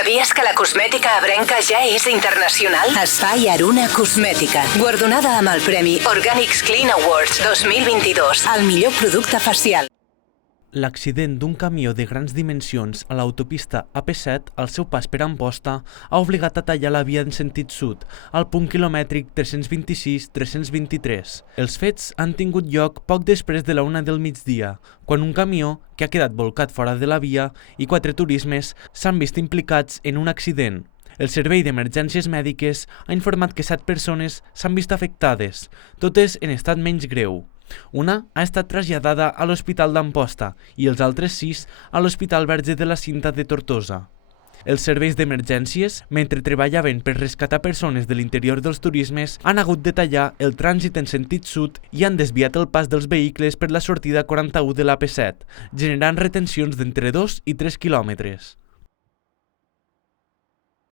Sabies que la cosmètica ebrenca ja és internacional? Espai Aruna Cosmètica, guardonada amb el premi Organics Clean Awards 2022, el millor producte facial. L'accident d'un camió de grans dimensions a l'autopista AP7 al seu pas per Amposta ha obligat a tallar la via en sentit sud, al punt quilomètric 326-323. Els fets han tingut lloc poc després de la 1 del migdia, quan un camió, que ha quedat volcat fora de la via, i 4 turismes s'han vist implicats en un accident. El Servei d'Emergències Mèdiques ha informat que 7 persones s'han vist afectades, totes en estat menys greu. Una ha estat traslladada a l'Hospital d'Amposta i els altres 6 a l'Hospital Verge de la Cinta de Tortosa. Els serveis d'emergències, mentre treballaven per rescatar persones de l'interior dels turismes, han hagut de tallar el trànsit en sentit sud i han desviat el pas dels vehicles per la sortida 41 de l'AP7, generant retencions d'entre 2 i 3 quilòmetres.